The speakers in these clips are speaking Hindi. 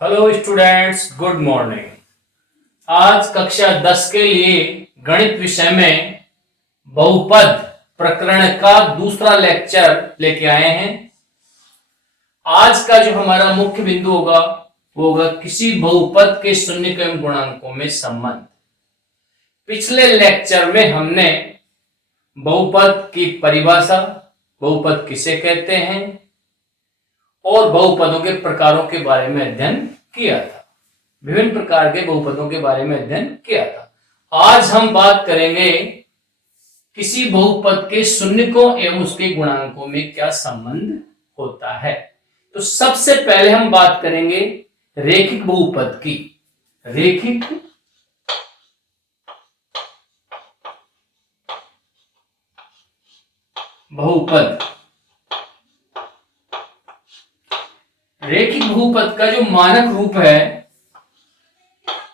Hello students, good morning. आज कक्षा 10 के लिए गणित विषय में बहुपद प्रकरण का दूसरा लेक्चर लेके आए हैं। आज का जो हमारा मुख्य बिंदु होगा वो होगा किसी बहुपद के शून्य एवं गुणांकों में संबंध। पिछले लेक्चर में हमने बहुपद की परिभाषा, बहुपद किसे कहते हैं और बहुपदों के प्रकारों के बारे में अध्ययन किया था। विभिन्न प्रकार के बहुपदों के बारे में अध्ययन किया था। आज हम बात करेंगे किसी बहुपद के शून्यकों एवं उसके गुणांकों में क्या संबंध होता है। तो सबसे पहले हम बात करेंगे रेखिक बहुपद की। रेखिक बहुपद, रेखिक बहुपद का जो मानक रूप है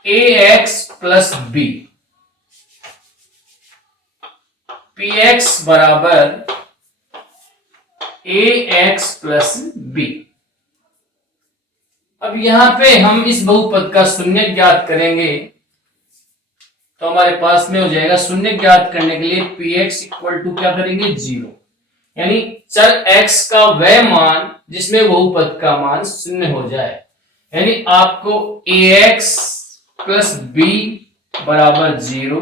ax प्लस बी, px बराबर ax प्लस बी। अब यहां पे हम इस बहुपद का शून्य ज्ञात करेंगे तो हमारे पास में हो जाएगा, शून्य ज्ञात करने के लिए px इक्वल टू क्या करेंगे, 0, यानी चर x का वह मान जिसमें बहुपद का मान शून्य हो जाए। यानी आपको ax प्लस बी बराबर 0,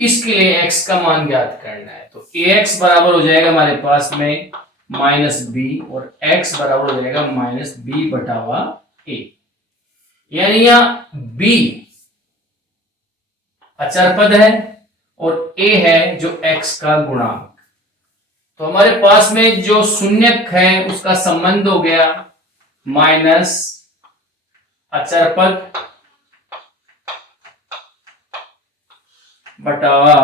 इसके लिए x का मान ज्ञात करना है। तो ax बराबर हो जाएगा हमारे पास में माइनस बी और x बराबर हो जाएगा माइनस बी बटावा a। यानी यहां b अचर पद है और a है जो x का गुणांक। तो हमारे पास में जो शून्यक है उसका संबंध हो गया माइनस अचर पद बटावा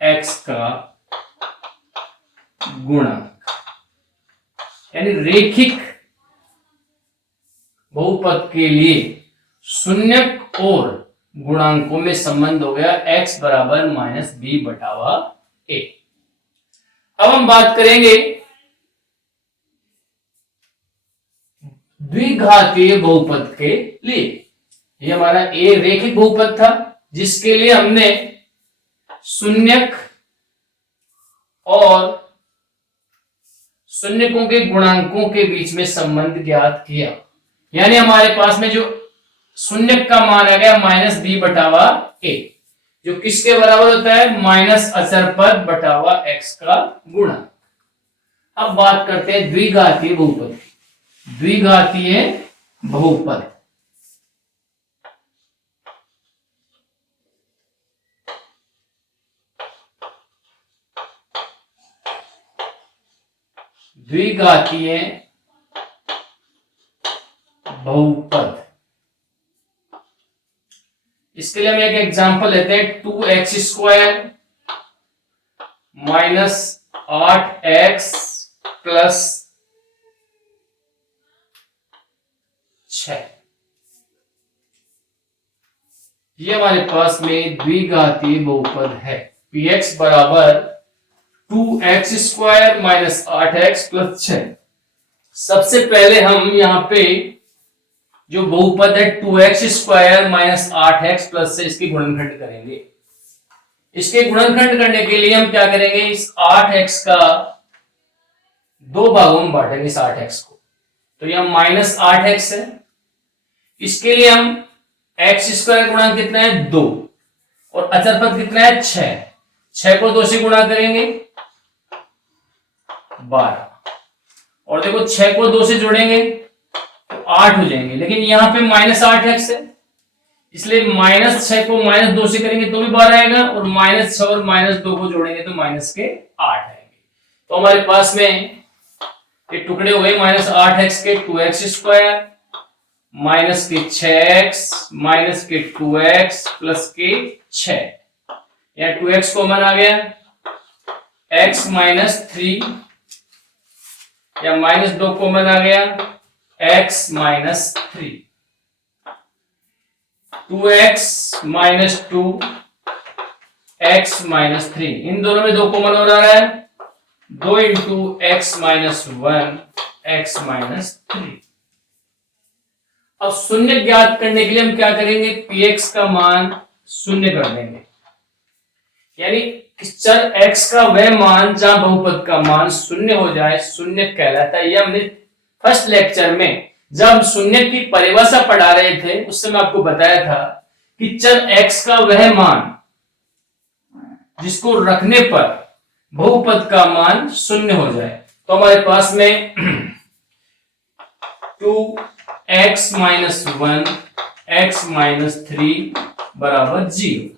x का गुणांक। यानी रेखिक बहुपद के लिए शून्यक और गुणांकों में संबंध हो गया x बराबर माइनस बी बटावा a। अब हम बात करेंगे द्विघातीय बहुपद के लिए। ये हमारा ए रेखिक बहुपद था जिसके लिए हमने शून्यक और शून्यकों के गुणांकों के बीच में संबंध ज्ञात किया। यानी हमारे पास में जो शून्यक का मान आ गया माइनस बी बटावा ए, जो किसके बराबर होता है, माइनस अचर पद बटावा x का गुणा। अब बात करते हैं द्विघातीय बहुपद की। द्विघातीय बहुपद द्विघातीय बहुपद, इसके लिए हम एक एग्जांपल लेते हैं। 2x square minus 8x plus 6, ये हमारे पास में द्विघातीय बहुपद है। px बराबर 2x square minus 8x plus 6। सबसे पहले हम यहां पे जो बहुपद है 2x square minus 8x plus से इसकी गुणनखंड करेंगे। इसके गुणनखंड करने के लिए हम क्या करेंगे, इस 8x का दो भागों में बांटेंगे इस 8x को। तो यह माइनस 8x है। इसके लिए हम x स्क्वायर गुणा कितना है, 2, और अचर पद कितना है, 6। 6 को 2 से गुणा करेंगे 12, और देखो 6 को 2 से जोड़ेंगे तो 8 हो जाएंगे। लेकिन यहां पे माइनस 8x है, इसलिए माइनस 6 को माइनस 2 से करेंगे तो भी 12 आएगा, और माइनस 6 और माइनस 2 को जोड़ेंगे तो माइनस के 8 आएंगे। तो हमारे पास में ये टुकड़े हो गए माइनस 8x के 2x स्क्वायर माइनस के 6x माइनस के 2x प्लस के 6। यहाँ 2x कॉमन आ गया, x माइनस 3, या माइनस 2 कॉमन आ गया, x minus 3। 2x minus 2 x minus 3, इन दोनों में 2 कॉमन हो रहा है, 2 into x minus 1 x minus 3। अब शून्य ज्ञात करने के लिए हम क्या करेंगे, px का मान शून्य कर देंगे, यानी चर x का वह मान जहां बहुपद का मान शून्य हो जाए, शून्य कहलाता है। यह हमने फर्स्ट लेक्चर में जब शून्य की परिभाषा पढ़ा रहे थे उस समय आपको बताया था कि चर x का वह मान जिसको रखने पर बहुपद का मान शून्य हो जाए। तो हमारे पास में 2x माइनस 1 x माइनस 3 बराबर 0।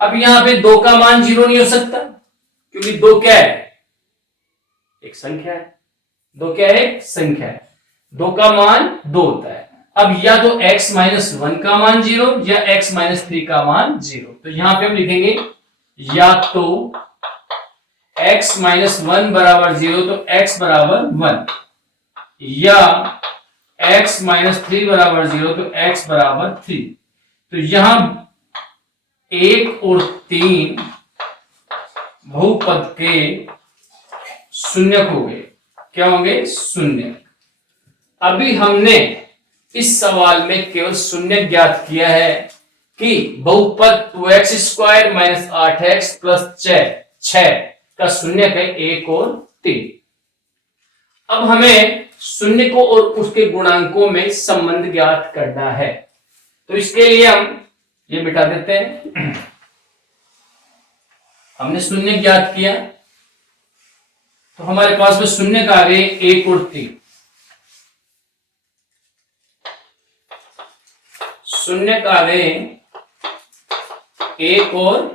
अब यहां पे 2 का मान 0 नहीं हो सकता, क्योंकि 2 क्या है, एक संख्या है। 2 क्या है, एक संख्या है। 2 का मान 2 होता है। अब या तो x माइनस 1 का मान 0 या x माइनस 3 का मान 0। तो यहां पे हम लिखेंगे या तो x माइनस 1 बराबर 0 तो x बराबर 1, या x माइनस 3 बराबर 0 तो x बराबर 3। तो यहां 1 और 3 बहुपद के शून्यक हो गए। क्या होंगे, शून्य। अभी हमने इस सवाल में केवल शून्य ज्ञात किया है कि बहुपद 2x square minus 8x plus 6 का शून्यक है 1 और 3। अब हमें शून्य को और उसके गुणांकों में संबंध ज्ञात करना है। तो इसके लिए हम ये मिटा देते हैं। हमने शून्य ज्ञात किया तो हमारे पास में शून्य का आ गए 1 और 3। शून्य का आ गए 1 और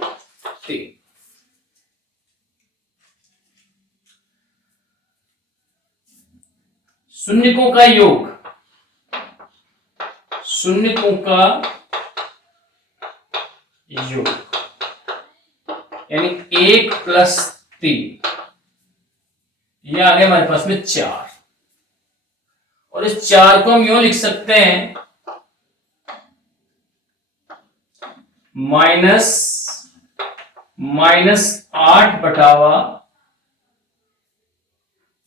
3। शून्यकों का योग, शून्यकों का योग यानी 1 प्लस 3, यह आ गया हमारे पास में 4। और इस 4 को हम यूं लिख सकते हैं माइनस 8 बटावा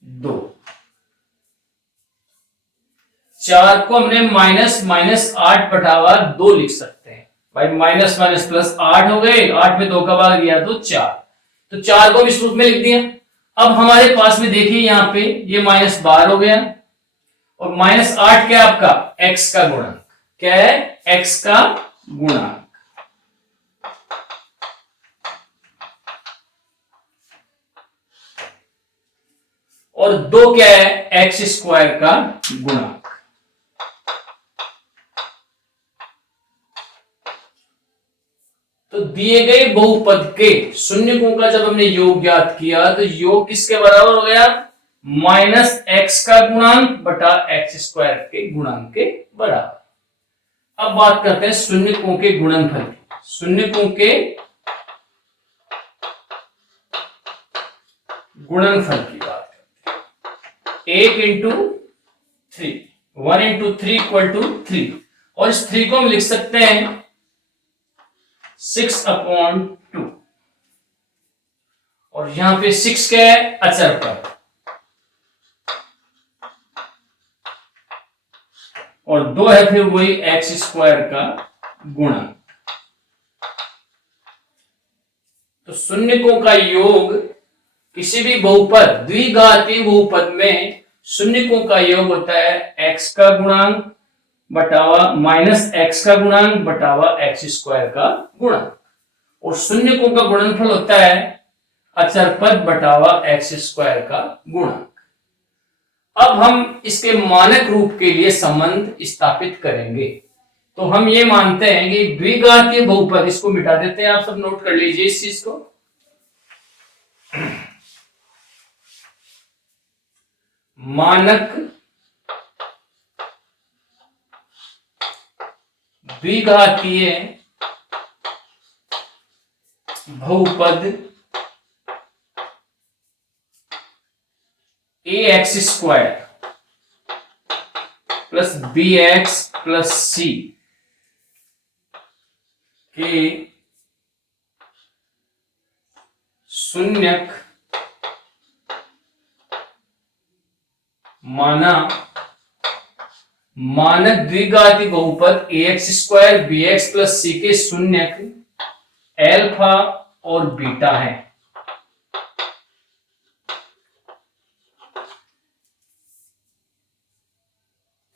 2। 4 को हमने माइनस 8 बटावा 2 लिख सकते हैं। भाई माइनस माइनस प्लस 8 हो गए, 8 में 2 का भाग गया तो 4। तो 4 को इस रूप में लिख दिया। अब हमारे पास में देखिए यहां पे ये माइनस 12 हो गया, और माइनस 8 क्या आपका, x का गुणांक। क्या है, x का गुणांक। और 2 क्या है, x स्क्वायर का गुणांक। तो दिए गए बहुपद के शून्यकों का जब हमने योग ज्ञात किया तो योग किसके बराबर हो गया, माइनस एक्स का गुणांक बटा एक्स स्क्वायर के गुणांक के बराबर। अब बात करते हैं शून्यकों के गुणनफल की। शून्यकों के गुणनफल की बात करते हैं। 1 इंटू 3, 1 इंटू 3 इक्वल टू 3, और इस 3 को हम लिख सकते हैं 6/2, और यहां पे 6 क्या है, अचर पद, और 2 है फिर वही एक्स स्क्वायर का गुणा। तो शून्यकों का योग किसी भी बहुपद, द्विघातीय बहुपद में शून्यकों का योग होता है एक्स का गुणांक बटावा माइनस एक्स का गुणांक बटावा एक्स स्क्वायर का गुणांक, और शून्यकों का गुणनफल होता है अचर पद बटावा एक्स स्क्वायर का गुणांक। अब हम इसके मानक रूप के लिए संबंध स्थापित करेंगे। तो हम ये मानते हैं कि द्विघातीय बहुपद, इसको मिटा देते हैं, आप सब नोट कर लीजिए इस चीज को। मानक द्विघातीय बहुपद ax square plus bx plus c के शून्यक माना मानक द्विघाती बहुपद ax square bx plus c के शून्यक अल्फा और बीटा है।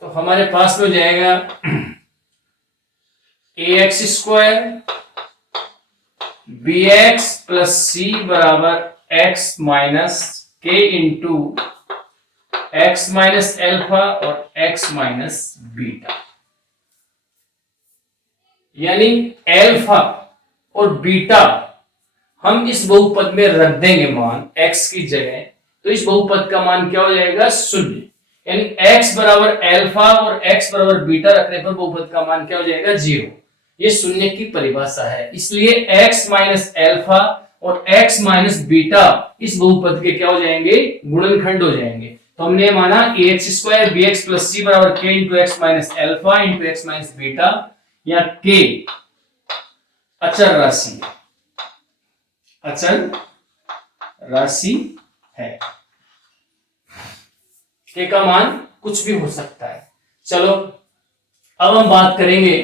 तो हमारे पास में हो जाएगा ax square bx plus c बराबर x minus k into x minus alpha और x माइनस बीटा, यानी अल्फा और बीटा हम इस बहुपद में रख देंगे मान x की जगह, तो इस बहुपद का मान क्या हो जाएगा? शून्य। यानी x बराबर अल्फा और x बराबर बीटा रखने पर बहुपद का मान क्या हो जाएगा? 0। ये शून्य की परिभाषा है, इसलिए x माइनस अल्फा और x माइनस बीटा इस बहुपद के क्या हो जाएंगे? गुणनखंड हो जाएंगे। तो हमने माना ax square bx plus c बराबर k into x minus alpha into x minus beta, या k अचर राशि, अचल राशि है। के का मान कुछ भी हो सकता है। चलो अब हम बात करेंगे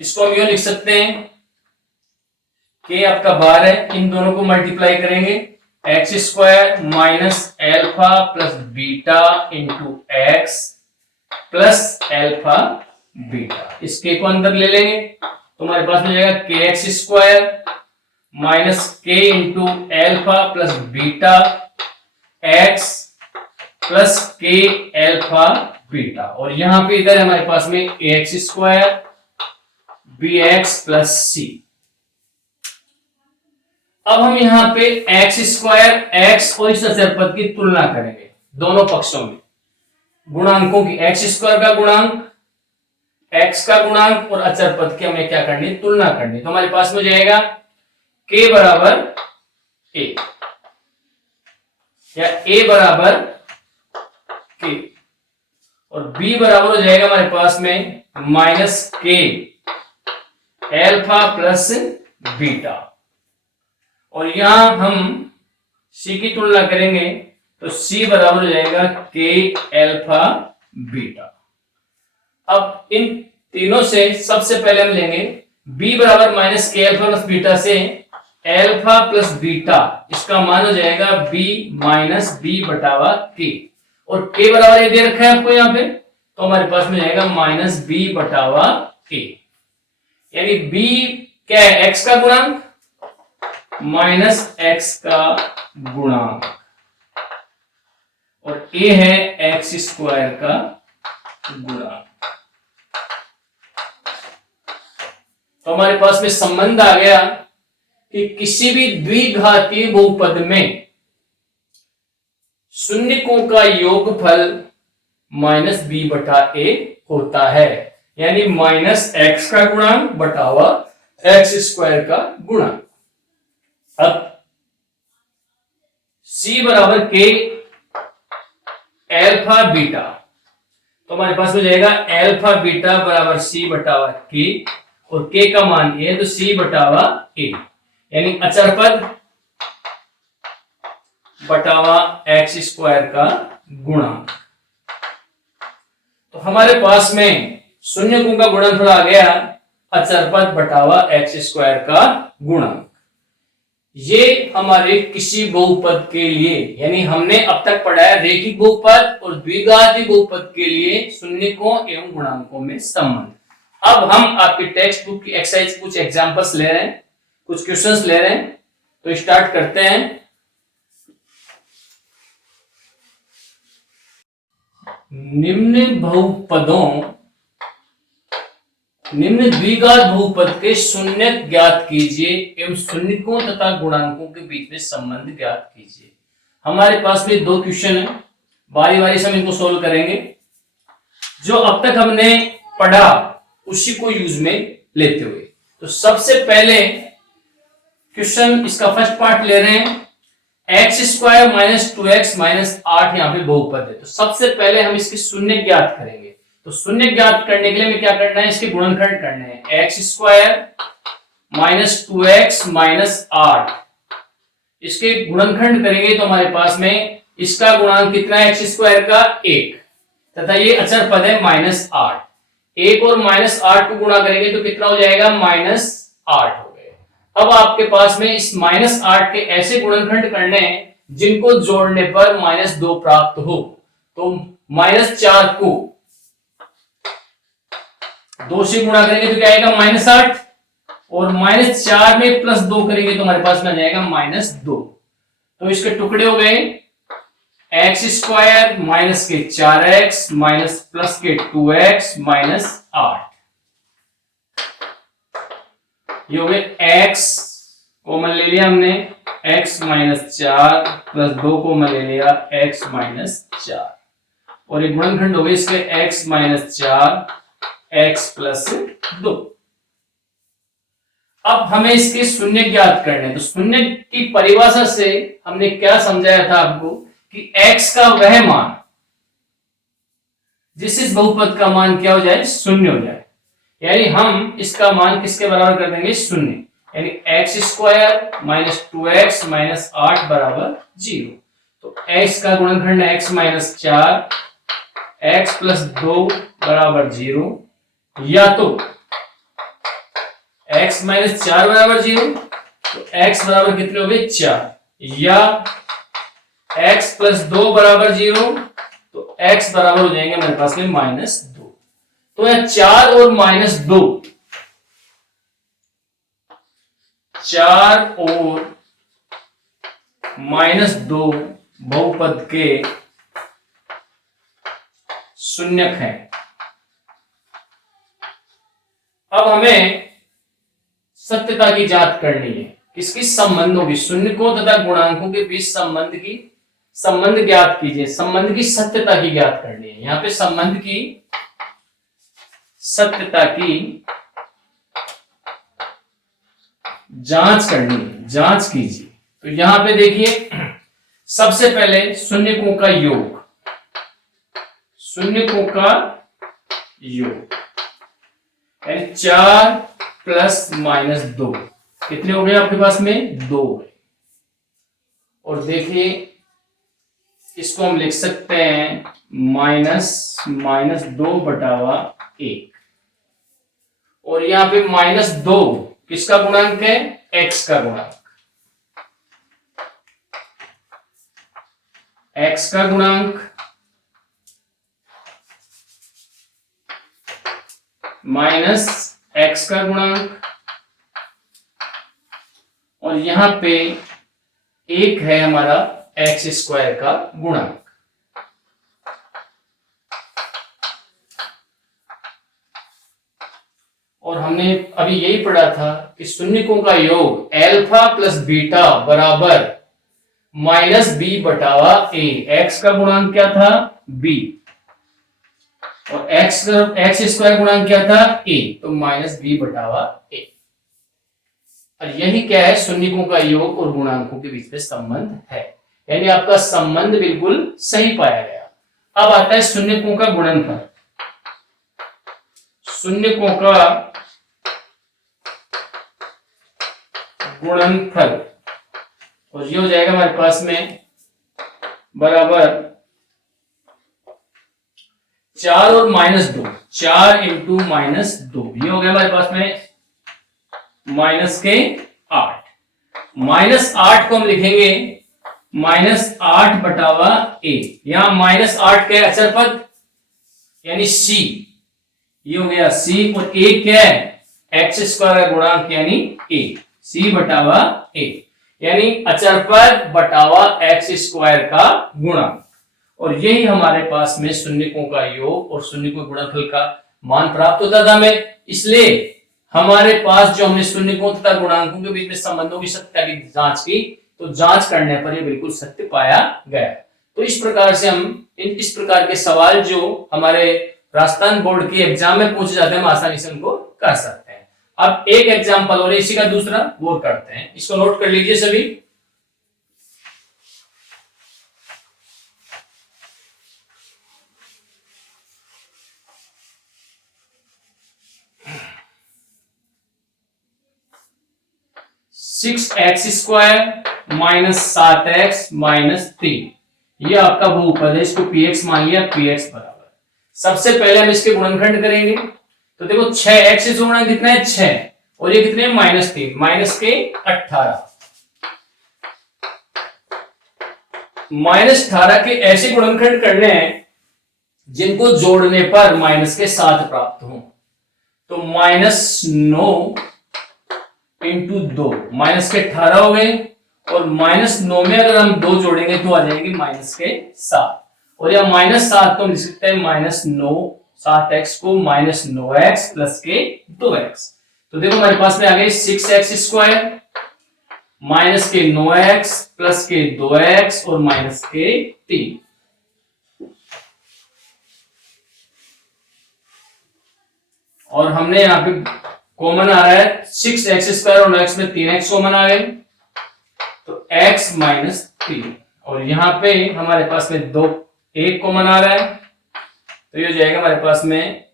इसको हम यूं लिख सकते हैं कि आपका 12 है, इन दोनों को मल्टीप्लाई करेंगे x square minus alpha plus beta into x plus alpha beta, इसके को अंदर ले लेंगे तो हमारे पास मिल जाएगा k x square minus k into alpha plus beta x plus k alpha beta, और यहां पे इधर हमारे पास में a x square b x plus c. अब हम यहां पे एक्स स्क्वायर एक्स और इस अचर पद की तुलना करेंगे दोनों पक्षों में, गुणांकों की, एक्स स्क्वायर का गुणांक, एक्स का गुणांक और अचर पद की हमें क्या करनी? तुलना करनी। तो हमारे पास में जाएगा k बराबर a या a बराबर k और b बराबर हो जाएगा हमारे पास में minus k alpha plus beta, और यहां हम c की तुलना करेंगे तो c बराबर हो जाएगा k एल्फा बीटा। अब इन तीनों से सबसे पहले हम लेंगे b बराबर माइनस के एल्फा प्लस बीटा से एल्फा प्लस बीटा, इसका मान हो जाएगा b माइनस बी बटावा k, और k बराबर ये दे रखा है आपको यहाँ पे, तो हमारे पास में जाएगा माइनस बी बटावा k, यानी b क्या है? x का गुणांक माइनस x का गुणांक, और a है x स्क्वायर का गुणांक। तो हमारे पास में संबंध आ गया कि किसी भी द्विघातीय बहुपद में शून्यकों का योगफल माइनस बी बटा ए होता है, यानी माइनस एक्स का गुणांक बटावा एक्स स्क्वायर का गुणांक। अब c बराबर के एल्फा बीटा, तो हमारे पास हो जाएगा एल्फा बीटा बराबर c बटावा के, और k का मान a है तो c बटावा a, यानी अचर पद बटावा एक्स स्क्वायर का गुणांक। तो हमारे पास में शून्यकों का गुणनफल आ गया अचर पद बटावा एक्स स्क्वायर का गुणांक। ये हमारे किसी बहुपद के लिए, यानी हमने अब तक पढ़ा है रेखिक बहुपद और द्विघाती बहुपद के लिए शून्यकों एवं गुणांकों में संबंध। अब हम आपकी टेक्स्ट बुक की एक्सरसाइज कुछ एग्जांपल्स ले रहे हैं, कुछ क्वेश्चंस ले रहे हैं, तो स्टार्ट करते हैं। निम्न द्विघात बहुपद के शून्यक ज्ञात कीजिए एवं शून्यकों तथा गुणांकों के बीच में संबंध ज्ञात कीजिए। हमारे पास में दो क्वेश्चन है, बारी बारी से हम इनको सोल्व करेंगे। जो अब तक हमने पढ़ा उसी को यूज में लेते हुए, तो सबसे पहले क्वेश्चन इसका फर्स्ट पार्ट ले रहे हैं, x square minus 2x minus 8 यहाँ पे बहुपद है। तो सबसे पहले हम इसके शून्य ज्ञात करेंगे। तो शून्य ज्ञात करने के लिए हमें क्या करना है? इसके गुणनखंड करने हैं। एक्स स्क्वायर -2x-8, इसके गुणनखंड करेंगे तो हमारे पास में इसका गुणांक कितना है, x² का 1, तथा ये अचर पद है -8। 1 और -8 को गुणा करेंगे तो कितना हो जाएगा, -8 हो गए। अब आपके पास में इस -8 के ऐसे गुणनखंड करने हैं जिनको जोड़ने पर -2 प्राप्त हो। तो -4 को 2 से गुणा करेंगे तो क्या आएगा, -8, और -4 में +2 करेंगे तो हमारे पास में आ जाएगा -2। तो इसके टुकड़े हो गए, x² माइनस के 4x माइनस प्लस के 2x -8, ये हो गए। x कॉमन ले लिया हमने, x -4 प्लस 2 कॉमन ले लिया, x -4, और ये गुणनखंड हो गए इसके x -4 x + 2। अब हमें इसके शून्य ज्ञात करने, तो शून्य की परिभाषा से हमने क्या समझाया था आपको कि x का वह मान जिस इस बहुपद का मान क्या हो जाए, शून्य हो जाए, यानी हम इसका मान किसके बराबर कर देंगे, शून्य, यानी x² माइनस 2x माइनस 8 बराबर 0। तो x का गुणनखंड है x -4 x + 2 बराबर 0, या तो x -4 बराबर 0, तो x बराबर कितने हो गए, 4, या x + 2 बराबर 0, तो x बराबर हो जाएंगे हमारे पास में -2। तो यह 4 और -2, 4 और -2 बहुपद के शून्यक हैं। अब हमें सत्यता की जांच करनी है, किसकी, संबंधों की, शून्यकों तथा गुणांकों के बीच संबंध ज्ञात कीजिए, संबंध की सत्यता की ज्ञात करनी है। यहां पे संबंध की सत्यता की जांच करनी है, जांच कीजिए। तो यहां पे देखिए, सबसे पहले शून्यकों का योग, शून्यकों का योग 4 + -2 कितने हो गए आपके पास में, 2। और देखिए इसको हम लिख सकते हैं -2/1, और यहां पे -2 किसका गुणांक है, x का गुणांक, x का गुणांक माइनस x का गुणांक, और यहां पे 1 है हमारा x² का गुणांक। और हमने अभी यही पढ़ा था कि शून्यकों का योग अल्फा प्लस बीटा बराबर -b/a, x का गुणांक क्या था, b, और x² गुणांक क्या था, a, तो -b/a। और यही क्या है, शून्यकों का योग और गुणांकों के बीच में संबंध है, यानी आपका संबंध बिल्कुल सही पाया गया। अब आता है शून्यकों का गुणनफल, शून्यकों का गुणनफल, और ये हो जाएगा हमारे पास में बराबर 4 और -2, 4 × -2, ये हो गया हमारे पास में -8। -8 को हम लिखेंगे -8/a, यहां -8 क्या है, अचर पद यानी c, ये हो गया c, और a क्या है, x² का गुणांक यानी a, c/a, यानी अचर पद बटावा x² का गुणांक। और यही हमारे पास में शून्यकों का योग और शून्यकों के गुणनफल का मान प्राप्त होता था हमें। इसलिए हमारे पास जो हमने शून्यकों तथा गुणांकों के बीच में संबंधों की सत्यता की जांच की, तो जांच करने पर यह बिल्कुल सत्य पाया गया। तो इस प्रकार से हम इस प्रकार के सवाल जो हमारे राजस्थान बोर्ड के एग्जाम में पूछे जाते हैं, हम आसानी से उनको कर सकते हैं। अब एक एग्जाम्पल और इसी का दूसरा वो करते हैं, इसको नोट कर लीजिए सभी। 6x² माइनस 7x माइनस 3, ये आपका बहुपद है, इसको px मान लिया, px बराबर। सबसे पहले हम इसके गुणनखंड करेंगे, तो देखो 6x से जोड़ना कितना है 6, और ये कितने -3, माइनस के 18। -18 के ऐसे गुणनखंड करने हैं जिनको जोड़ने पर माइनस के 7 प्राप्त हो। तो -9 इंटू 2, माइनस के 18 हो गए, और -9 में अगर हम 2 जोड़ेंगे तो आ जाएंगे माइनस के 7, और यह -7 तो हम लिख सकते हैं -9, 7x को -9x प्लस के 2x। तो देखो हमारे पास में आ गई 6x² माइनस के 9x प्लस के 2x और माइनस के 3। और हमने यहाँ पे कॉमन आ रहा है 6x² और 9x में 3x कॉमन आ गए, तो x माइनस 3, और यहाँ पे हमारे पास में 1 कॉमन आ रहा है, तो ये हो जाएगा हमारे पास में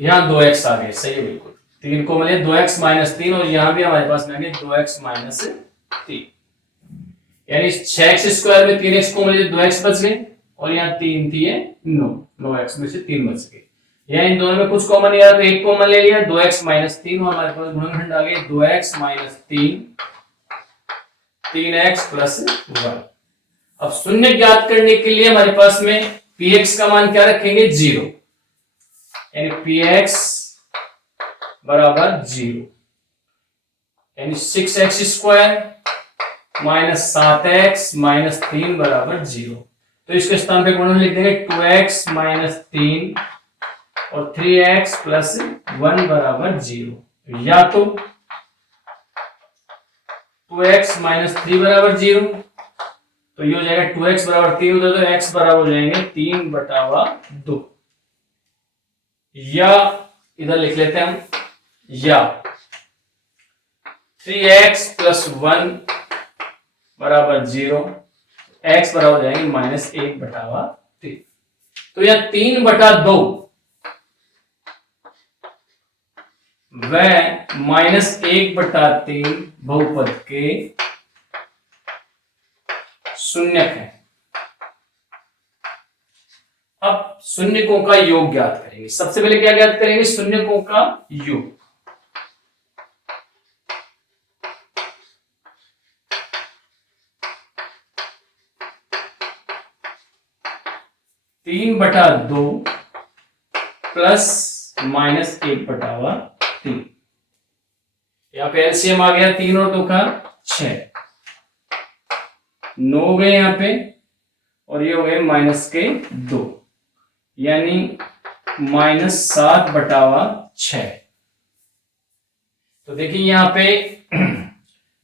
यहाँ 2x आ गए, सही है बिल्कुल, 3 कॉमन है, 2x माइनस 3, और यहाँ भी हमारे पास में आ गए 2x माइनस 3, यानी 6x² में 3x कॉमन है, 2x बच गए, और यहाँ 3 थी 9x में से 3 बच गए। यहाँ इन दोनों में कुछ कॉमन नहीं आ रहा, तो 1 कॉमन ले लिया, 2x माइनस 3, और हमारे पास गुणनखंड आ गए 2x माइनस 3, 3x प्लस 1। अब शून्य ज्ञात करने के लिए हमारे पास में px का मान क्या रखेंगे 0, यानी px बराबर 0, यानी 6x² माइनस 7x माइनस 3 बराबर 0। तो इसके स्थान पे गुणन लिख देंगे 2x माइनस 3 और 3x प्लस 1 बराबर 0, या तो 2x माइनस 3 बराबर 0, तो ये हो जाएगा 2x बराबर 3, उधर तो x बराबर हो जाएंगे 3/2, या इधर लिख लेते हैं हम, या 3x प्लस 1 बराबर 0, x बराबर हो जाएंगे -1/3। तो यह 3/2 व -1/3 बहुपद के शून्यक है। अब शून्यकों का योग ज्ञात करेंगे। सबसे पहले क्या ज्ञात करेंगे, शून्यकों का योग। तीन बटा 2 प्लस -1/3, यहां पे एलसीएम आ गया 3 और 2 का 6, 9 हो गए यहां पे, और ये हो गए -2, यानी -7/6। तो देखिए यहां पे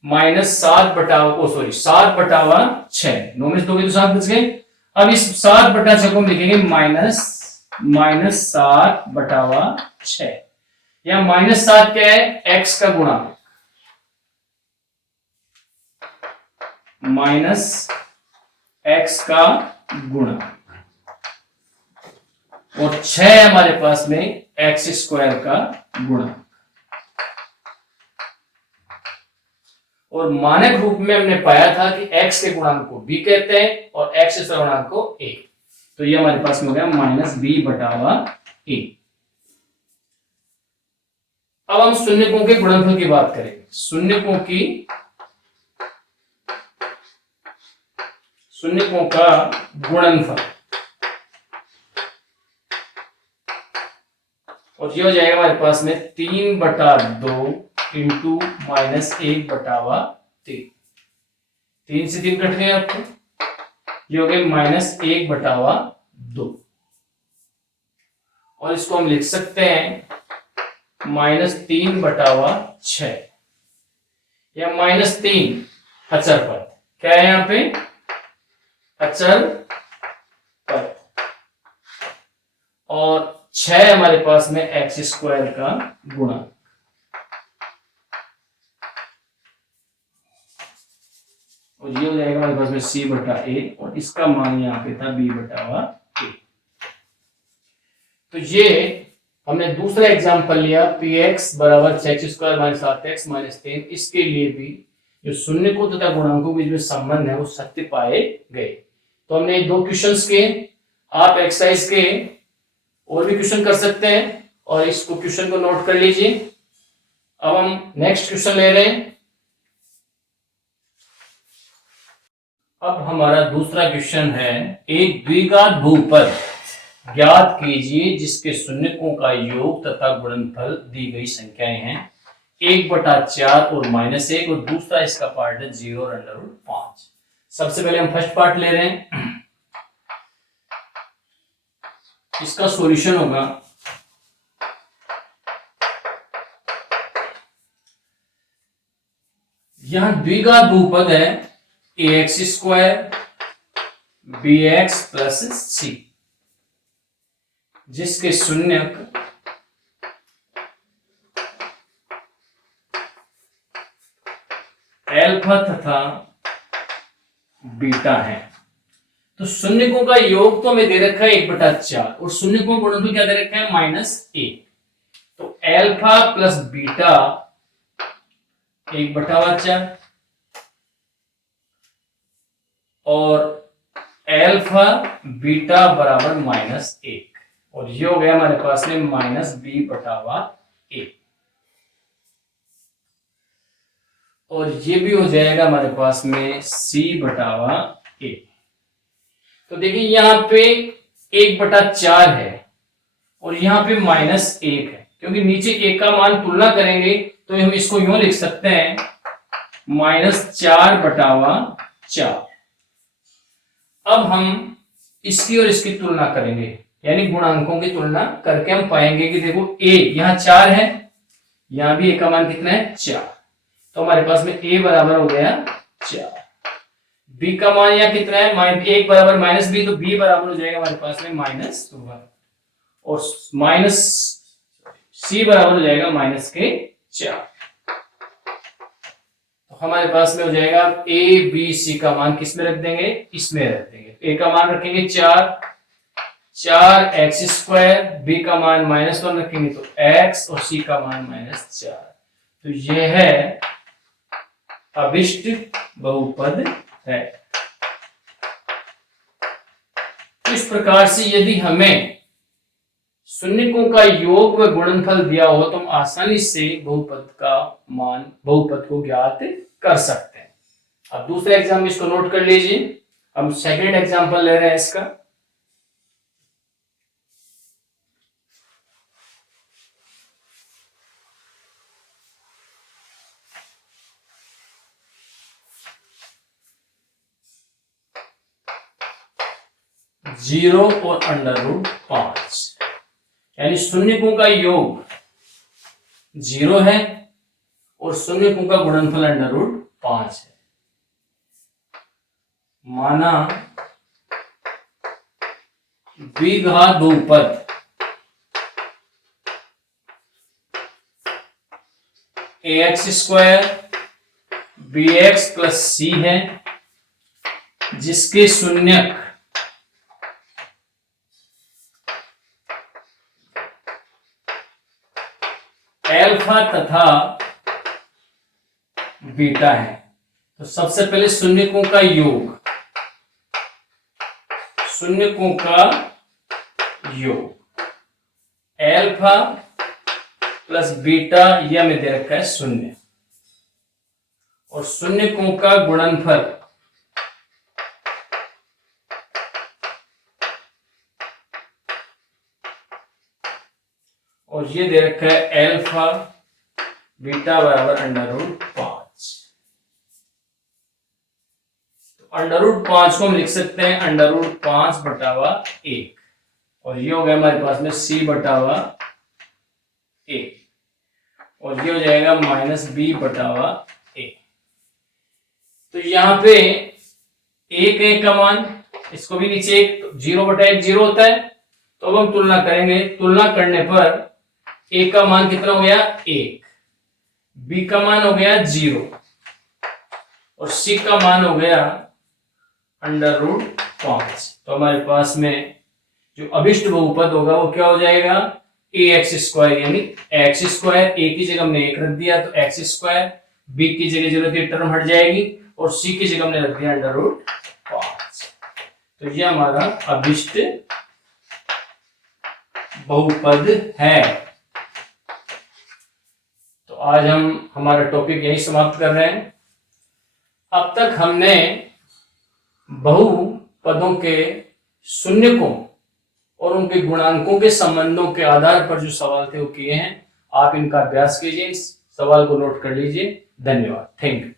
-7/6, 9 में से 2 गए तो 7 बच गए। अब इस 7/6 को हम लिखेंगे -7/6, या -7 क्या है, x का गुणा, -x का गुणा, और 6 हमारे पास में x² का गुणा। और मानक रूप में हमने पाया था कि x के गुणांक को b कहते हैं और x के गुणांक को a, तो ये हमारे पास में हो गया -b/a। अब हम शून्यकों के गुणनफल की बात करेंगे। शून्यकों का गुणनफल, और ये हो जाएगा हमारे पास में 3/2 इंटू -1/3, 3 से 3 कट गए आपको, ये हो गए -1/2, और इसको हम लिख सकते हैं -3/6, या -3 अचर पद, क्या है यहां पे, अचर पद, और 6 हमारे पास में x² का गुणा, और ये हो जाएगा हमारे पास में c/a, और इसका मान यहाँ पे था b/a। तो ये हमने दूसरा एग्जाम्पल लिया पी एक्स बराबर 6x² - 7x - 3। इसके लिए भी जो शून्यकों तथा गुणांकों के बीच में संबंध है वो सत्य पाए गए। तो हमने 2 क्वेश्चंस किए। आप एक्सरसाइज के और भी क्वेश्चन कर सकते हैं और इसको क्वेश्चन को नोट कर लीजिए। अब हम नेक्स्ट क्वेश्चन ले रहे हैं। अब हमारा दूसरा क्वेश्चन है, एक द्विघात बहुपद ज्ञात कीजिए जिसके शून्यकों का योग तथा गुणनफल दी गई संख्याएं हैं 1/4 और -1, और दूसरा इसका पार्ट है 0 और √5। सबसे पहले हम फर्स्ट पार्ट ले रहे हैं। इसका सॉल्यूशन होगा यहां द्विघात बहुपद है ax² bx + c, जिसके शून्यक अल्फा तथा बीटा है। तो शून्यकों का योग तो हमें दे रखा है 1/4 और शून्यकों का गुणनफल क्या दे रखा है -1। तो अल्फा प्लस बीटा 1/4 और अल्फा बीटा बराबर -1, और ये हो गया हमारे पास में -b/a, और ये भी हो जाएगा हमारे पास में c/a। तो देखिए यहां पे 1/4 है और यहां पे -1 है, क्योंकि नीचे एक का मान तुलना करेंगे तो हम इसको यूं लिख सकते हैं -4/4। अब हम इसकी और इसकी तुलना करेंगे, यानी गुणांकों की तुलना करके हम पाएंगे कि देखो a यहाँ 4 है, यहां भी a का मान कितना है 4, तो हमारे पास में a बराबर हो गया 4। b का मान यहाँ कितना है 1 बराबर -b, तो b बराबर हो जाएगा हमारे पास में -1, और c बराबर हो जाएगा -4। हमारे पास में हो जाएगा a b c का मान किस में रख देंगे, इसमें रख देंगे। a का मान रखेंगे 4x², b का मान -1 रखेंगे तो x, और c का मान -4। तो यह है अभिष्ट बहुपद है। इस प्रकार से यदि हमें शून्यकों का योग व गुणनफल दिया हो तो हम आसानी से बहुपद को ज्ञात कर सकते हैं। अब दूसरे एग्जाम्पल इसको नोट कर लीजिए। हम सेकंड एग्जाम्पल ले रहे हैं इसका। जीरो और √5, यानी शून्यकों का योग 0 है और शून्यकों का गुणनफल √5 है। माना द्विघात बहुपद ax² bx + c है, जिसके शून्यक अल्फा तथा बीटा है। तो सबसे पहले शून्यकों का योग, अल्फा प्लस बीटा यह हमें दे रखा है 0, और शून्यकों का गुणनफल और ये दे रखा है अल्फा बीटा बराबर √5। तो √5 को हम लिख सकते हैं √5/1, और ये हो गया हमारे पास में c/a, और ये हो जाएगा -b/a। तो यहाँ पे 1 का मान, इसको भी नीचे 0/1 0 होता है, तो अब हम तुलना करेंगे। तुलना करने पर a का मान कितना हो गया 1, b का मान हो गया 0, और c का मान हो गया √5। तो हमारे पास में जो अभिष्ट बहुपद होगा वो क्या हो जाएगा ए एक्स स्क्वायर यानी एक्स स्क्वायर, ए की जगह हमने 1 रख दिया तो एक्स स्क्वायर, बी की जगह जो रहती है टर्म हट जाएगी और सी की जगह हमने रख दिया अंडर रूट 5। तो ये हमारा अभिष्ट बहुपद है। तो आज हम हमारा टॉपिक यही समाप्त कर रहे हैं। अब तक हमने बहुपदों के शून्यकों और उनके गुणांकों के संबंधों के आधार पर जो सवाल थे वो किए हैं। आप इनका अभ्यास कीजिए, इस सवाल को नोट कर लीजिए। धन्यवाद। Thank you.